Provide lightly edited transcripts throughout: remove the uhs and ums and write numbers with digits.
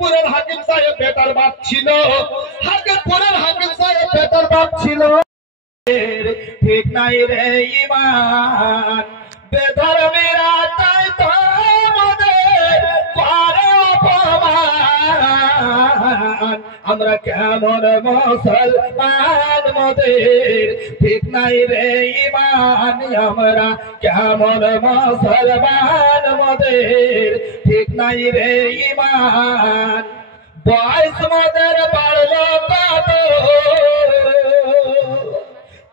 হাকিমপুরের হাকিম সাহেব বেটার বাপ ছিল, হাকিমপুরের হাকিম সাহেব বেটার বাপ ছিল। ঠিক নাই রে ঈমান, বেধর্মীরা তাই তো আমাদের করে অপমান। আমরা কেমন মুসলমান মোদের ঠিক নাই রে ঈমান, আমরা কেমন মুসলমান মোদের ঠিক নাই রে ঈমান। বয়স মোদের বাড়লো কত,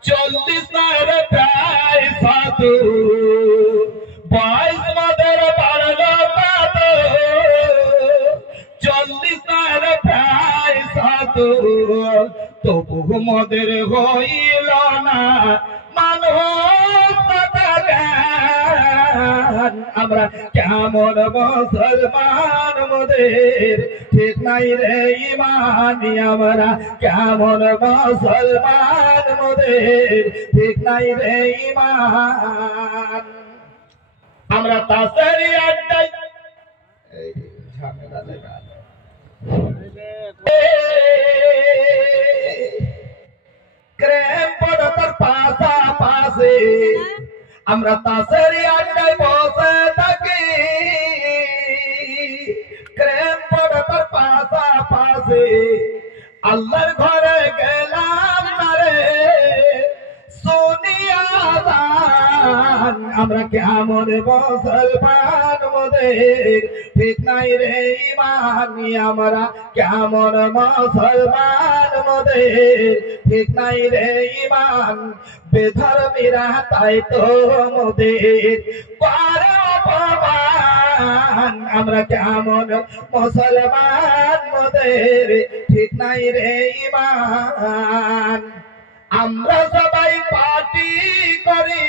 40 নয় প্রায় 7। বয়স মোদের বাড়লো কত, 40 নয় প্রায় 7। তবু মোদের হইল না মানুষ। আমরা কেমন মুসলমান মোদের ঠিক নাই রে ঈমান, আমরা কেমন মুসলমান মোদের ঠিক নাই রে ঈমান। আমরা তাসেরি আড্ডায় ঝামেলা লেগা ক্রেম পড়তার পাশাপাশি, আমরা তাসেরি আড্ডায় বসে থাকি। ক্রেম পড়তার পাশাপাশি আল্লাহর ঘরে গেলাম না রে শুনিয়া আযান। আমরা কেমন মুসলমান মোদের ঠিক নাই রে ঈমান, আমরা কেমন মুসলমান মোদের ঠিক নাই রে ঈমান। বেধর্মীরা তাই তো মোদের করে অপমান। আমরা কেমন মুসলমান মোদের ঠিক নাই রে ঈমান। আমরা সবাই পার্টি করি,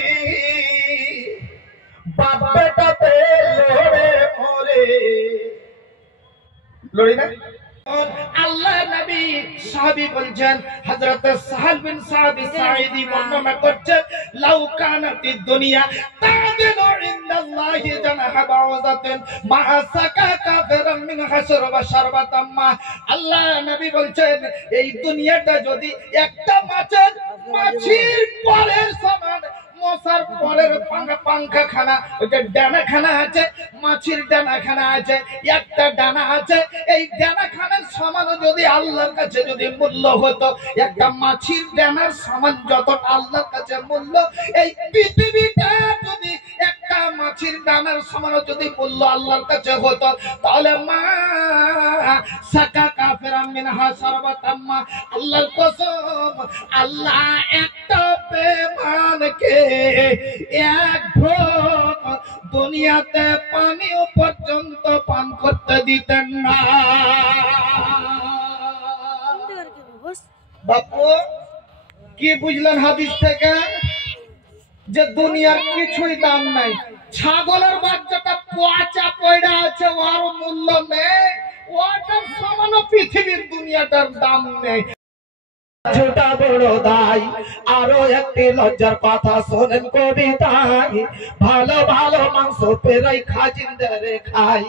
বাপ বেটাতে লড়ে মরে। লড়ি না? আল্লাহ নবী সাহাবী বলছেন, হযরত সাহাল বিন সাদ সাঈদী বর্ণনা করছেন, লাউ কানাতিদ দুনিয়া তাদিলু ইনদাল্লাহি জানাহা বাওযাতিন মা সাকা কাফিরান মিন হাসরবা শারবাতাম মা। আল্লাহ নবী বলছেন, এই দুনিয়াটা যদি একটা মাছির পরের সমান, মশার পরের পাঙ্খা খানা, ওই যে ডানা খানা আছে, মাছির ডানা খানা আছে, একটা ডানা আছে, এই ডানা খানার সমান যদি আল্লাহর কাছে যদি মূল্য হতো, একটা মাছির ডানার সমান যত আল্লাহর কাছে মূল্য, এই পৃথিবীটা যদি একটা মাছির ডানার সমান যদি মূল্য আল্লাহর কাছে হতো, তাহলে মা সাকা কাফিরান মিনহা শারবাতাম মা। আল্লাহর কসম, আল্লাহ একটা বেঈমানকে এক ঢোক দুনিয়াতে পানিও পর্যন্ত পান করতে দিতেন না। বাপু কি বুঝলেন হাদিস থেকে? যে দুনিয়ার কিছুই দাম নাই। ছাগলের বাচ্চাটা পচা পয়ডা আছে, ওর মূল্য নেই, ওটার সমান পৃথিবীর দুনিয়াটার দাম নেই। ছোটা বড় দাই আরো একটি লজ্জার কথা শোনেন কবিতায়, ভালো ভালো মাংস পেরাই খাজিন্দারে খাই।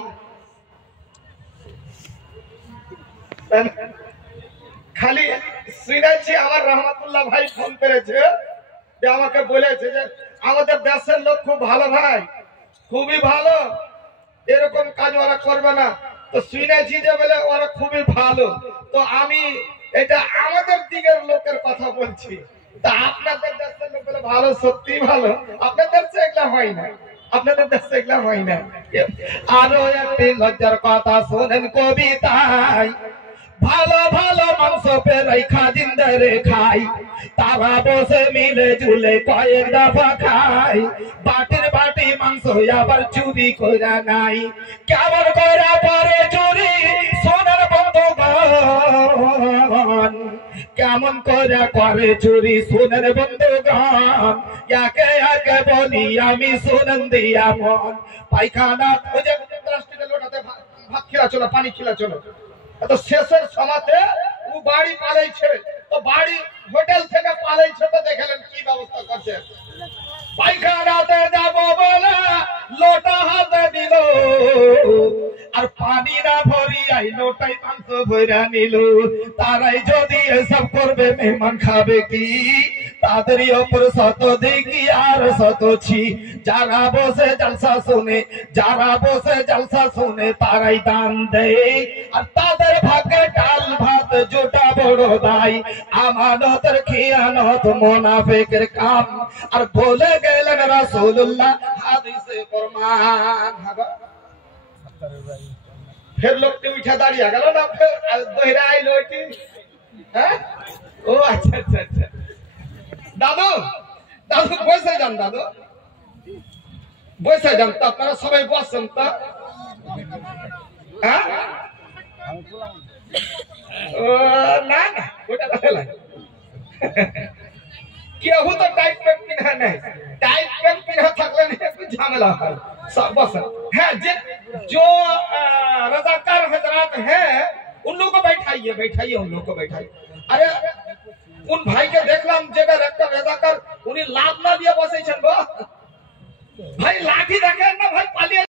খালি শুনেছি আমার রহমতুল্লাহ ভাই ফোন করেছে, যে আমাকে বলেছে যে আমাদের দেশের লোক খুব ভালো ভাই, খুবই ভালো, এরকম কাজ ওরা করবে না। তো শুনেছি যে বলে ওরা খুবই ভালো। তো আমি এটা আমাদের দিকের লোকের কথা বলছি। তা আপনাদের দেশের লোক বলে ভালো, সত্যি ভালো, আপনাদের দেশে এগুলা হয় না, আপনাদের দেশে এগুলা হয় না। আরো একটি লজ্জার কথা শোনেন কবিতায়, ভালো ভালো মাংস পেরাই খাজিন্দারে খাই, তারা বসে মিলে ঝুলে কয়েক দফা খাই, বাটির বাটি মাংস আবার চুরি কইরা নাই। কেমন কইরা পরে চুরি সোনার বন্ধুগণ, কেমন কইরা করে চুরি সোনার বন্ধুগণ, একে একে বলি আমি সুনন দিয়া মন। পায়খানা ওই যে প্লাস্টিকের লোটাতে ভাত খেলা চলো, পানি খেলা চলো, তো শেষের সমাতে ও বাড়ি পালাইছে, তো বাড়ি হোটেল থেকে পালাইছে, তো দেখলেন কি ব্যবস্থা করছে। পায়খানাতে যাব বলে লোটা হাতে দিল, আর পানি না ভরি আইল নোটাই মাংস ভইরা নিল। তারাই যদি এসব করবে মেহমান খাবে কি? তাদেরই ওপর শত দেখি আর শত ছি। যারা বসে জলসা শুনে, যারা বসে জলসা শুনে তারাই দান দেয়, আর তাদের ভাগ্যে ডাল ভাত জোটা বড় দায়। আমানতের খিয়ানত মুনাফিকের কাম, আর বলে গেলেন রাসূলুল্লাহ হাদিসে ফরমান। फिर लोग उठा दाड़िया गल ना, फिर दोहरा आइलो एटी। हैं? ओ अच्छा अच्छा अच्छा। दादू दादू বসে যান, দাদু বসে যান। তো আপনারা সবাই বসেন তো। হ্যাঁ ও না না, ওটা বলে কেউ তো টাইট প্যান্ট পিনা নেই। टाइट पैंट पहना थकले नहीं तो झमेला है सब बस है। जो रजाकार हजरात हैं उन लोगों को बैठाइए, बैठाइए उन लोगों को बैठाइए। अरे उन भाई के देखलाम जगह रखकर रजाकार उन्हें लाभ ना दिया बसे छन भाई लाठी देखे ना भाई पालिए।